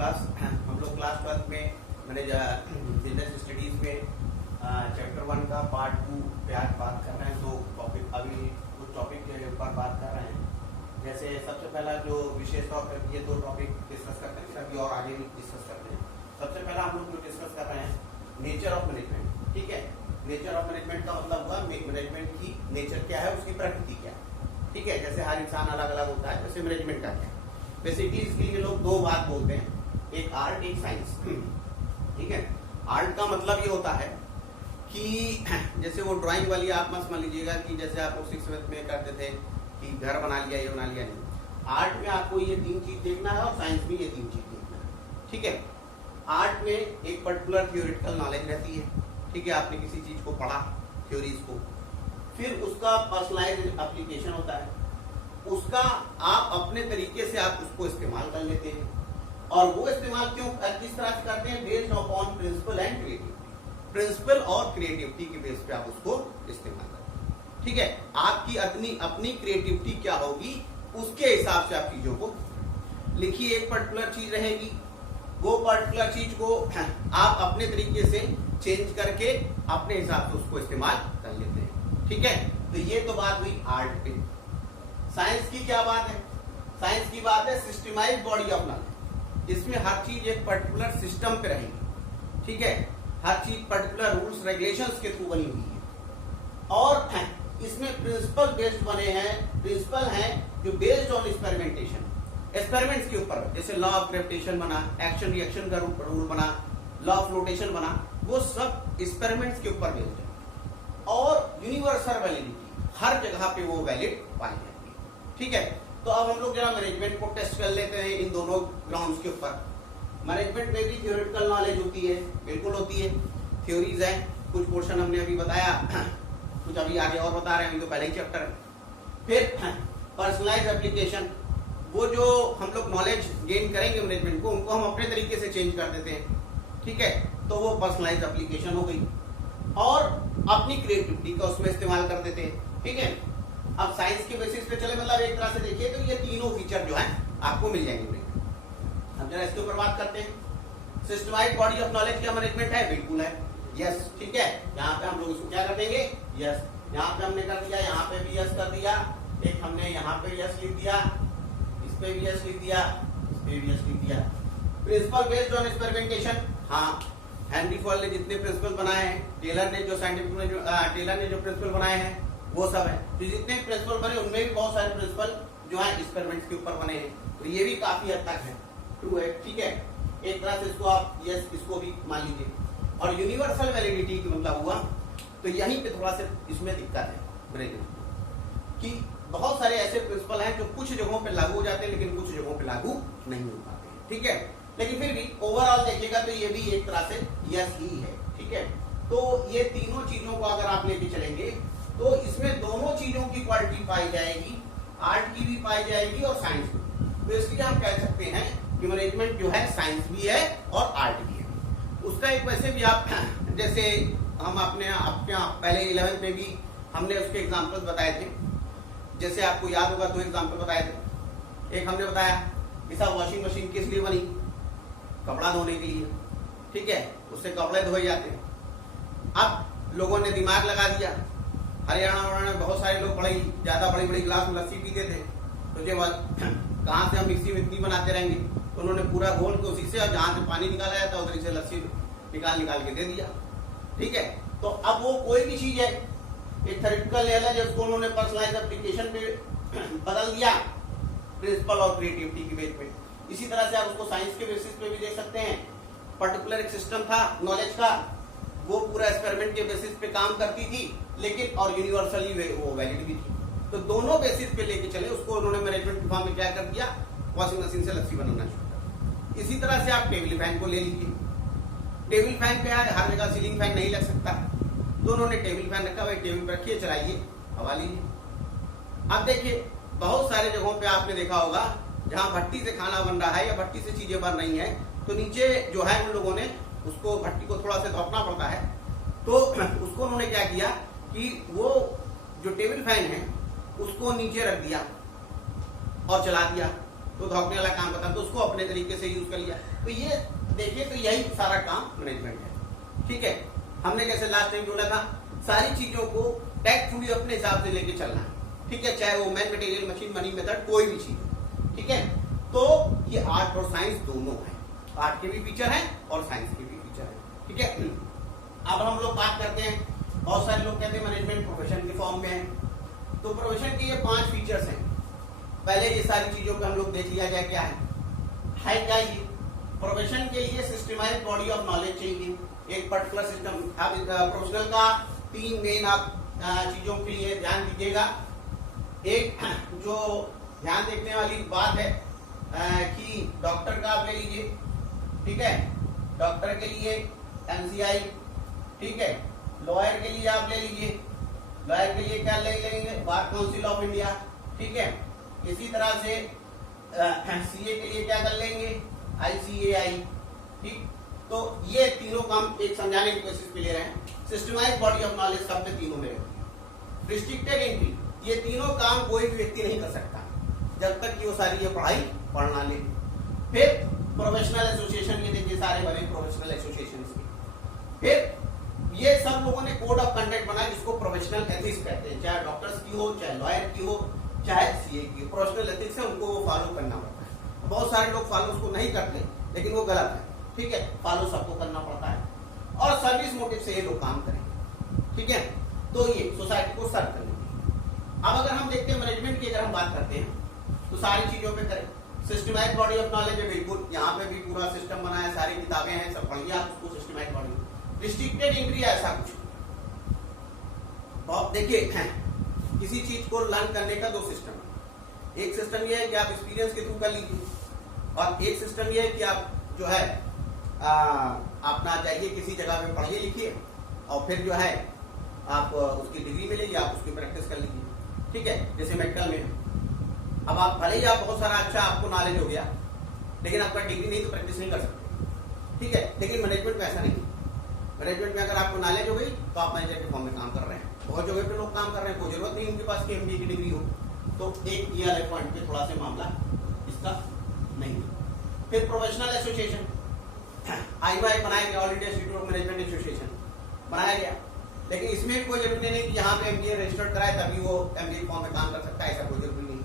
हम लोग क्लास 12 में मैंने बिजनेस स्टडीज में चैप्टर 1 का पार्ट 2 पे आज बात कर रहे हैं। तो टॉपिक अभी कुछ टॉपिक के ऊपर बात कर रहे हैं। जैसे सबसे पहला जो विशेष ये दो टॉपिक डिस्कस करते हैं, फिर अभी और आगे भी डिस्कस करते हैं। सबसे पहला हम लोग जो डिस्कस कर रहे हैं नेचर ऑफ मैनेजमेंट। ठीक है, नेचर ऑफ मैनेजमेंट का मतलब हुआ मैनेजमेंट की नेचर क्या है, उसकी प्रकृति क्या है। ठीक है, जैसे हर इंसान अलग अलग होता है, वैसे मैनेजमेंट का क्या है। बेसिकली इसके लिए लोग दो बात बोलते हैं, एक आर्ट एक साइंस। ठीक है, आर्ट का मतलब ये होता है कि जैसे वो ड्राइंग वाली आप मत मान लीजिएगा कि जैसे आप लोग 6th में करते थे कि घर बना लिया, ये बना लिया। नहीं, आर्ट में आपको ये 3 चीज देखना है और साइंस में ये 3 चीज देखना है। ठीक है, आर्ट में एक पर्टिकुलर थियोरिटिकल नॉलेज रहती है। ठीक है, आपने किसी चीज को पढ़ा, थ्योरीज को, फिर उसका पर्सनलाइज्ड एप्लीकेशन होता है, उसका आप अपने तरीके से आप उसको इस्तेमाल कर लेते हैं। और वो इस्तेमाल क्यों किस तरह से करते हैं, based upon principle and creativity. Principle और क्रिएटिविटी के बेस पे आप उसको इस्तेमाल करते हैं। ठीक है, आपकी अपनी क्रिएटिविटी क्या होगी, उसके हिसाब से आप चीजों को लिखिए। एक पर्टिकुलर चीज रहेगी, वो पर्टिकुलर चीज को आप अपने तरीके से चेंज करके अपने हिसाब से उसको इस्तेमाल कर लेते हैं। ठीक है, तो ये तो बात हुई आर्ट पे। साइंस की क्या बात है, साइंस की बात है सिस्टमाइज्ड बॉडी ऑफ नॉलेज। इसमें हर चीज एक पर्टिकुलर सिस्टम पे रहेगी। ठीक है, हर चीज पर्टिकुलर रूल्स रेगुलेशंस के थ्रू बनी हुई है और इसमें प्रिंसिपल बेस्ड बने हैं। प्रिंसिपल हैं जो बेस्ड ऑन एक्सपेरिमेंटेशन, एक्सपेरिमेंट्स के ऊपर। जैसे लॉ ऑफ ग्रेविटेशन बना, एक्शन रिएक्शन का रूल बना, लॉ ऑफ फ्लोटेशन बना, वो सब एक्सपेरिमेंट्स के ऊपर बेस्ड है। और यूनिवर्सल वैलिडिटी, हर जगह पे वो वैलिड पाई जाती है। ठीक है, तो अब हम लोग जरा मैनेजमेंट को टेस्ट कर लेते हैं इन दोनों ग्राउंड्स के ऊपर। मैनेजमेंट में भी थ्योरेटिकल नॉलेज होती है, बिल्कुल होती है, थ्योरीज है। कुछ पोर्शन हमने अभी बताया, कुछ अभी आगे और बता रहे हैं, तो पहले ही चैप्टर है। फिर पर्सनलाइज्ड एप्लीकेशन, वो जो हम लोग नॉलेज गेन करेंगे मैनेजमेंट को, उनको हम अपने तरीके से चेंज कर देते हैं। ठीक है, तो वो पर्सनलाइज्ड एप्लीकेशन हो गई। और अपनी क्रिएटिविटी का उसमें इस्तेमाल कर देते हैं। ठीक है, अब साइंस के बेसिस पे चले, मतलब एक तरह से देखिए तो ये तीनों फीचर जो है आपको मिल जाएंगे। अब जरा इसके ऊपर बात करते हैं। सिस्टमाइज्ड बॉडी ऑफ नॉलेज का मैनेजमेंट है, बिल्कुल है, यस। ठीक है, यहाँ पे हम लोग इसको क्या कर देंगे, यस। यहाँ पे हमने कर दिया, यहाँ पे भी यस कर दिया, एक हमने यहाँ पे यस लिख दिया, इस पे भी यस लिख दिया, इस पे भी यस लिख दिया। प्रिंसिपल बेस्ड ऑन एक्सपेरिमेंटेशन, हाँ, हेनरी फॉल ने जितने प्रिंसिपल बनाए हैं, टेलर ने जो प्रिंसिपल बनाए हैं, वो सब है। तो जितने प्रिंसिपल बने उनमें भी बहुत सारे प्रिंसिपल जो है एक्सपेरिमेंट्स के ऊपर बने हैं। तो ये भी काफी हद तक है, ट्रू है। ठीक है, एक तरह से इसको आप यस, इसको भी मान लीजिए। और यूनिवर्सल वैलिडिटी की मतलब हुआ, तो यहीं पे थोड़ा सा इसमें दिक्कत है मैनेजमेंट कि बहुत सारे ऐसे प्रिंसिपल हैं जो कुछ जगहों पे लागू हो जाते हैं, लेकिन कुछ जगहों पे लागू नहीं हो पाते। ठीक है, लेकिन फिर भी ओवरऑल देखिएगा तो ये भी एक तरह से यस ही है। ठीक है, तो ये तीनों चीजों को अगर आप लेके चलेंगे तो इसमें दोनों चीजों की क्वालिटी पाई जाएगी, आर्ट की भी पाई जाएगी और साइंस की। तो इसलिए हम कह सकते हैं कि मैनेजमेंट जो है साइंस भी है और आर्ट भी है। उसका एक वैसे भी आप जैसे हम अपने पहले 11th में भी हमने उसके एग्जाम्पल्स बताए थे। जैसे आपको याद होगा 2 एग्जाम्पल बताए थे। एक हमने बताया कि साहब वॉशिंग मशीन किस लिए बनी, कपड़ा धोने के लिए। ठीक है, उससे कपड़े धोए जाते हैं। अब लोगों ने दिमाग लगा दिया, हरियाणा में बहुत सारे लोग ज्यादा बड़ी बड़ी गिलास में लस्सी पीते थे। तो जब कहाँ से हम मिक्सी में इतनी बनाते रहेंगे, तो उन्होंने पूरा घोल के उसी से, और जहां से पानी निकाला जाता है उधर से लस्सी निकाल के दे दिया। ठीक है, तो अब वो कोई भी चीज है, एक थ्योरेटिकल लेवल है, जिसको उन्होंने पर्सनलाइज्ड एप्लीकेशन पे बदल दिया प्रिंसिपल और क्रिएटिविटी के बेस पे। इसी तरह से आप उसको साइंस के बेसिस पे भी देख सकते हैं। पर्टिकुलर एक सिस्टम था नॉलेज का, वो पूरा एक्सपेरिमेंट के बेसिस पे काम करती थी, लेकिन और यूनिवर्सली वो वैलिड भी थी। तो दोनों बेसिस पे लेके चले उसको, उन्होंने मैनेजमेंट फॉर्म में क्या कर दिया, वॉशिंग मशीन से लस्सी बनाना शुरू कर। इसी तरह से आप टेबल फैन को ले लीजिए। टेबल फैन पे है, हर जगह सीलिंग फैन नहीं लग सकता, तो उन्होंने टेबल फैन रखा, भाई टेबल पर रखिए, चलाइए, हवा लीजिए। अब देखिए बहुत सारे जगहों पे आपने देखा होगा जहां भट्टी से खाना बन रहा है या भट्टी से चीजें बन रही हैं, तो नीचे जो है उन लोगों ने उसको भट्टी को थोड़ा सा धोपना पड़ता है। तो उसको उन्होंने क्या किया कि वो जो टेबल फैन है उसको नीचे रख दिया और चला दिया। तो धौकने वाला काम करता है, तो उसको अपने तरीके से यूज कर लिया। तो ये देखिए, तो यही सारा काम मैनेजमेंट है। ठीक है, हमने जैसे लास्ट टाइम बोला था, सारी चीजों को टैक्टफुली अपने हिसाब से लेके चलना है। ठीक है, चाहे वो man, material, machine, money, method, कोई भी चीज। ठीक है, तो ये आर्ट और साइंस दोनों है, आर्ट के भी फीचर है और साइंस के भी फीचर है। ठीक है, अब हम लोग बात करते हैं, बहुत सारे लोग कहते हैं मैनेजमेंट प्रोफेशन के फॉर्म में है। तो प्रोफेशन के ये 5 फीचर्स हैं। पहले ये सारी चीजों को हम लोग देख लिया जाए क्या है क्या ये प्रोफेशन के लिए सिस्टमाइज्ड बॉडी ऑफ नॉलेज चाहिए, एक पर्टिकुलर सिस्टम। अब प्रोफेशनल का 3 मेन आप चीजों के लिए ध्यान दीजिएगा। एक जो ध्यान देखने वाली बात है कि डॉक्टर का आप ले लीजिए। ठीक है, डॉक्टर के लिए MCI। ठीक है, लॉयर के लिए आप ले लीजिए, लॉयर के लिए क्या ले लेंगे, बार काउंसिल ऑफ इंडिया। ठीक है, इसी तरह से CA के लिए क्या कर लेंगे, ICAI। ठीक, तो ये तीनों काम एक समझाने की कोशिश पे ले रहे हैं। सिस्टमाइज्ड बॉडी ऑफ नॉलेज सब में तीनों में रहती है। रिस्ट्रिक्टेड एंट्री, ये तीनों काम कोई भी व्यक्ति नहीं कर सकता जब तक कि वो सारी ये पढ़ाई पढ़ना ले। फिर प्रोफेशनल एसोसिएशन, ये देखिए सारे बने प्रोफेशनल एसोसिएशन के। फिर ये सब लोगों ने कोड ऑफ कंडक्ट बनाया जिसको प्रोफेशनल एथिक्स कहते हैं, चाहे डॉक्टर्स की हो, चाहे लॉयर की हो, चाहे CA की। प्रोफेशनल एथिक्स है, उनको वो फॉलो करना पड़ता है। बहुत सारे लोग फॉलो उसको नहीं करते, लेकिन वो गलत है। ठीक है, फॉलो सबको करना पड़ता है और सर्विस मोटिव से ये लोग काम करेंगे। ठीक है, तो ये सोसाइटी को सर्व करने के। अब अगर हम देखते हैं मैनेजमेंट की, अगर हम बात करते हैं तो सारी चीजों पे करें। सिस्टमाइज्ड बॉडी ऑफ नॉलेज है, बिल्कुल यहाँ पे भी पूरा सिस्टम बना है, सारी किताबें हैं, सब पढ़िए आप उसको, सिस्टमाइज्ड बॉडी। रिस्ट्रिक्टेड एंट्री ऐसा कुछ, तो आप देखिए किसी चीज को लर्न करने का 2 सिस्टम है। एक सिस्टम ये है कि आप एक्सपीरियंस के थ्रू कर लीजिए, और एक सिस्टम ये है कि आप जो है अपना जाइए किसी जगह पे पढ़िए लिखिए, और फिर जो है आप उसकी डिग्री मिलेगी, आप उसकी प्रैक्टिस कर लीजिए। ठीक है, जैसे मेडिकल में अब आप भले ही आप बहुत सारा अच्छा आपको नॉलेज हो गया, लेकिन आपका डिग्री नहीं तो प्रैक्टिस नहीं कर सकते। ठीक है, लेकिन मैनेजमेंट में ऐसा नहीं। मैनेजमेंट में अगर आपको नॉलेज हो गई तो आप मैनेजर के फॉर्म में काम कर रहे हैं। बहुत जगह पे लोग काम कर रहे हैं, कोई जरूरत नहीं उनके पास कि MBA की डिग्री हो। तो एक ये वाले पॉइंट पे थोड़ा सा मामला इसका नहीं। फिर प्रोफेशनल एसोसिएशन, IOI बनाया गया, all India institute of management association बनाया गया, लेकिन इसमें भी कोई जरूरी नहीं कि यहाँ पे MBA रजिस्टर्ड कराए तभी वो MBA फॉर्म में काम कर सकता है, ऐसा कोई जरूरी नहीं।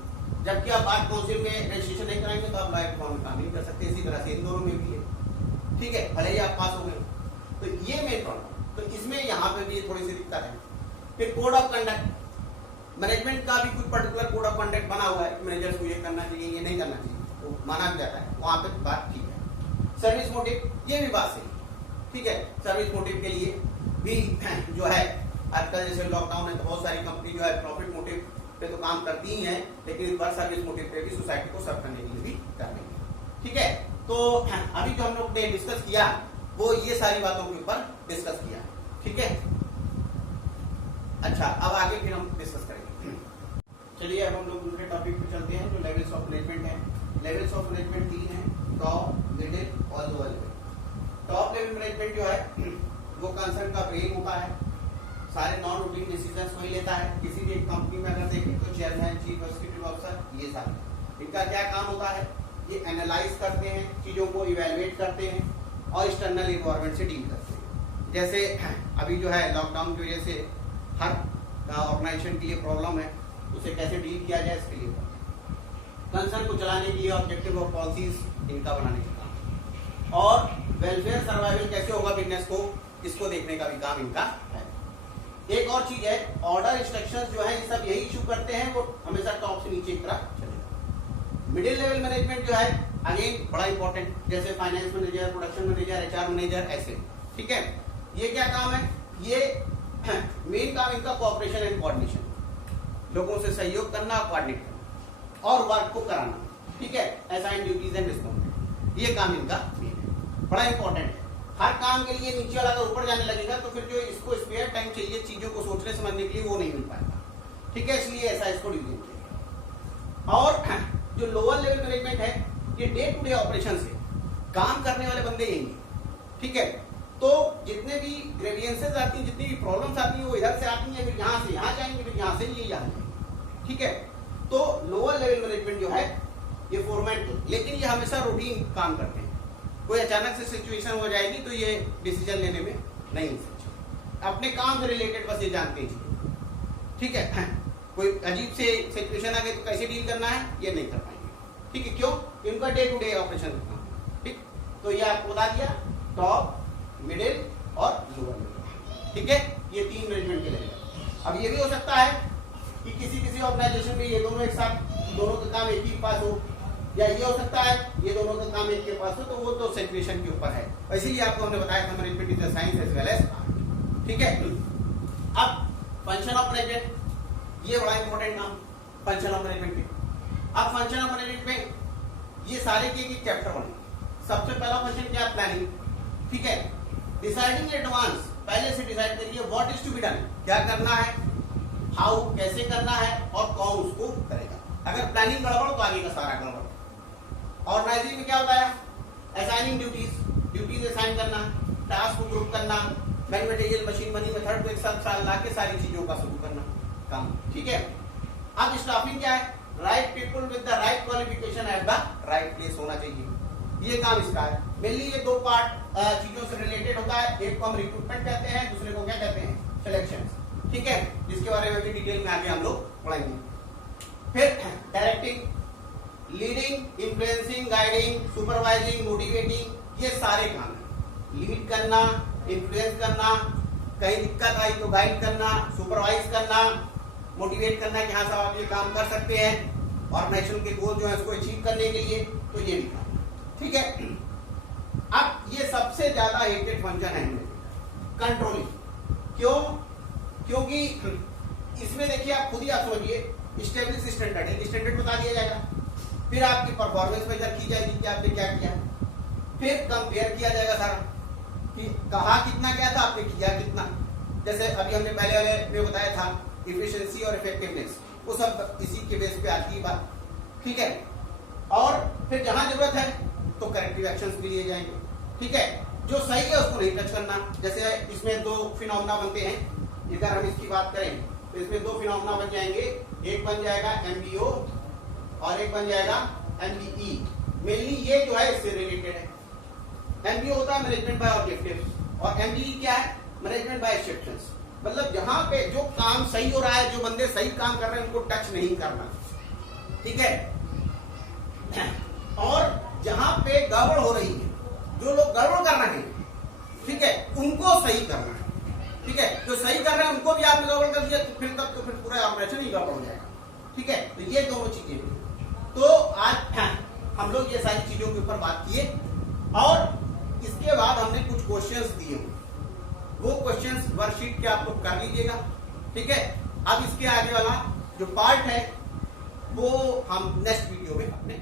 जबकि आप बार काउंसिल में रजिस्ट्रेशन नहीं कराएंगे तो आप लॉयर के फॉर्म में काम नहीं कर सकते। इसी तरह से इन दोनों में भी है। ठीक है, भले ही आप पास हो गए। तो ये मेन प्रॉब्लम, तो इसमें यहाँ पे भी थोड़ी सी दिक्कत है। फिर कोड ऑफ कंडक्ट, मैनेजमेंट का भी कुछ पर्टिकुलर कोड ऑफ कंडक्ट बना हुआ है, मैनेजर्स को ये करना चाहिए, ये नहीं करना चाहिए, तो माना भी जाता है, वहां पे बात ठीक है। सर्विस मोटिव, ये भी बात सही। ठीक है, सर्विस मोटिव के लिए भी जो है आजकल जैसे लॉकडाउन है तो बहुत सारी कंपनी जो है प्रॉफिट मोटिव पे तो काम करती ही है, लेकिन इस बार सर्विस मोटिव पे भी सोसाइटी को सर्व करने के लिए भी कर रही है। ठीक है, तो अभी जो हम लोग ने डिस्कस किया वो ये सारी बातों के ऊपर डिस्कस किया। ठीक है, अच्छा अब आगे फिर हम डिस्कस करेंगे। चलिए अब हम लोग दूसरे टॉपिक पे चलते हैं जो लेवल्स ऑफ मैनेजमेंट है। लेवल्स ऑफ मैनेजमेंट 3 है, टॉप, मिडिल और lower level. Top level management जो है वो कंसर्न का ब्रेन होता है, सारे नॉन रूटिंग डिसीजंस वही लेता है। किसी भी एक कंपनी में अगर देखें तो चेयरमैन, चीफ एग्जीक्यूटिव ऑफिसर, ये सारे इनका क्या काम होता है, ये एनालाइज करते हैं, चीजों को इवेलुएट करते हैं और एक्सटर्नल इन्वायरमेंट से डील करते हैं। जैसे अभी जो है लॉकडाउन की वजह से हर ऑर्गेनाइजेशन के लिए प्रॉब्लम है, उसे कैसे डील किया जाए इसके लिए कंसर्न को चलाने के लिए ऑब्जेक्टिव और पॉलिसीज इनका बनाने का काम, और वेलफेयर सर्वाइवल कैसे होगा बिजनेस को, इसको देखने का भी काम इनका है। एक और चीज है, ऑर्डर इंस्ट्रक्शंस जो है ये सब यही इशू करते हैं, वो हमेशा टॉप से नीचे की तरफ चलेगा। मिडिल लेवल मैनेजमेंट जो है अगेन बड़ा इंपॉर्टेंट, जैसे finance manager, production manager, HR manager, ऐसे। ठीक है, ये क्या काम है, ये मेन काम इनका कोऑपरेशन एंड कोऑर्डिनेशन, लोगों से सहयोग करना, कोऑर्डिनेट करना और वर्क को कराना। ठीक है, असाइन ड्यूटीज एंड रिस्पॉन्सिबिलिटी, ये काम इनका बड़ा इंपॉर्टेंट है। हर काम के लिए नीचे वाला अगर ऊपर जाने लगेगा तो फिर जो इसको स्पेयर टाइम चाहिए चीजों को सोचने समझने के लिए वो नहीं मिल पाएगा। ठीक है, इसलिए ऐसा इसको डिवीजन किया। और जो लोअर लेवल मैनेजमेंट है ये डे टू डे ऑपरेशन से काम करने वाले बंदे यही हैं। ठीक है, तो जितने भी ग्रेवियंसेस आती हैं, जितनी भी प्रॉब्लम्स आती हैं वो इधर से आती हैं, फिर यहाँ से यहाँ जाएंगे, फिर यहाँ से ये यहाँ जाएंगे। ठीक है, तो लोअर लेवल मैनेजमेंट जो है ये फॉर्मेट, लेकिन ये हमेशा रूटीन काम करते हैं। कोई अचानक से सिचुएशन हो जाएगी तो ये डिसीजन लेने में नहीं हो सकते। अपने काम से रिलेटेड बस ये जानते हैं, ठीक है। कोई अजीब से सिचुएशन आ गई तो कैसे डील करना है ये नहीं कर पाएंगे, ठीक है। क्यों? इनका डे टू डे ऑपरेशन होता है, ठीक। तो ये आपको बता दिया टॉप, मिडिल और लोअर मिडिल, ठीक है। ये 3 मैनेजमेंट के रहेगा। अब ये भी हो सकता है कि किसी ऑर्गेनाइजेशन में ये दोनों एक साथ, दोनों का काम एक ही पास हो, या ये हो सकता है ये दोनों का काम एक के पास हो, तो वो तो सिचुएशन के ऊपर है। इसीलिए आपको हमने बताया था management is science as well as art, ठीक है। अब फंक्शन ऑफ मैनेजमेंट, ये बड़ा इंपॉर्टेंट नाम फंक्शन ऑफ मैनेजमेंट के। अब फंक्शन ऑफ मैनेजमेंट में ये सारे के चैप्टर 1। सबसे पहला फंक्शन क्या? प्लानिंग, ठीक है। डिसाइडिंग एडवांस, पहले से डिसाइड करिए what is to be done, क्या करना है, हाउ कैसे करना है और कौन उसको करेगा। अगर प्लानिंग गड़बड़ तो आगे का सारा गड़बड़। ऑर्गेनाइजिंग में क्या होता है? असाइनिंग ड्यूटीज असाइन करना, टास्क को ग्रुप करना, man material machine money method को एक साथ ला के सारी चीजों का शुरू करना काम, ठीक है। अब स्टाफिंग क्या है? Right people with the right qualification at the right place होना चाहिए, ये काम इसका है। मेनली ये 2 पार्ट चीजों से रिलेटेड होता है। एक को हम रिक्रूटमेंट कहते हैं, दूसरे को क्या कहते हैं? सिलेक्शन, ठीक है, जिसके बारे में भी डिटेल में आगे हम लोग पढ़ेंगे। फिर directing, leading, influencing, guiding, supervising, motivating, ये सारे काम है। लीड करना, इन्फ्लुएंस करना, कहीं दिक्कत आई तो गाइड करना, सुपरवाइज करना, मोटिवेट करना कि हाँ साहब आप ये काम कर सकते हैं, ऑर्गेनाइजेशन के गोल जो है उसको अचीव करने के लिए, तो ये भी काम, ठीक है। अब ये सबसे ज्यादा हेटेड फंक्शन है कंट्रोलिंग। क्यों? क्योंकि इसमें देखिए आप खुद ही आप समझिए, स्टेब्लिश स्टैंडर्ड है, स्टैंडर्ड बता दिया जाएगा, फिर आपकी परफॉर्मेंस मेजर की जाएगी कि आपने क्या किया, फिर कंपेयर किया जाएगा सारा कि कहा कितना क्या था, आपने किया कितना। जैसे अभी हमने पहले वाले में बताया था इफिशिएंसी और इफेक्टिवनेस, वो सब इसी के बेस पे आती है बात, ठीक है। और फिर जहां जरूरत है तो करेक्टिव एक्शंस भी लिए जाएंगे, ठीक है। जो सही है उसको नहीं टच करना। जैसे इसमें 2 फिनोमेना बनते हैं, अगर हम इसकी बात करें तो इसमें 2 फिनोमेना बन जाएंगे, एक बन जाएगा MBO और एक बन जाएगा MBE। मेनली ये जो है इससे रिलेटेड है। MBO होता है मैनेजमेंट बाय ऑब्जेक्टिव्स और MBE क्या है? Management by exceptions. मतलब जहां पे जो काम सही हो रहा है, जो बंदे सही काम कर रहे हैं, उनको टच नहीं करना, ठीक है। और जहां पे गड़बड़ हो रही है, जो लोग गड़बड़ कर रहे हैं, ठीक है, उनको सही करना है, ठीक है। जो सही कर रहे हैं उनको भी आपने गड़बड़ कर दिया तो फिर तब तो फिर पूरा ऑपरेशन ही गड़बड़ हो जाएगा, ठीक है। तो ये दोनों चीजें, तो आज हम लोग ये सारी चीजों के ऊपर बात किए और इसके बाद हमने कुछ क्वेश्चंस दिए, वो क्वेश्चंस वर्कशीट के आप लोग कर लीजिएगा, ठीक है। अब इसके आगे वाला जो पार्ट है वो हम नेक्स्ट वीडियो में अपने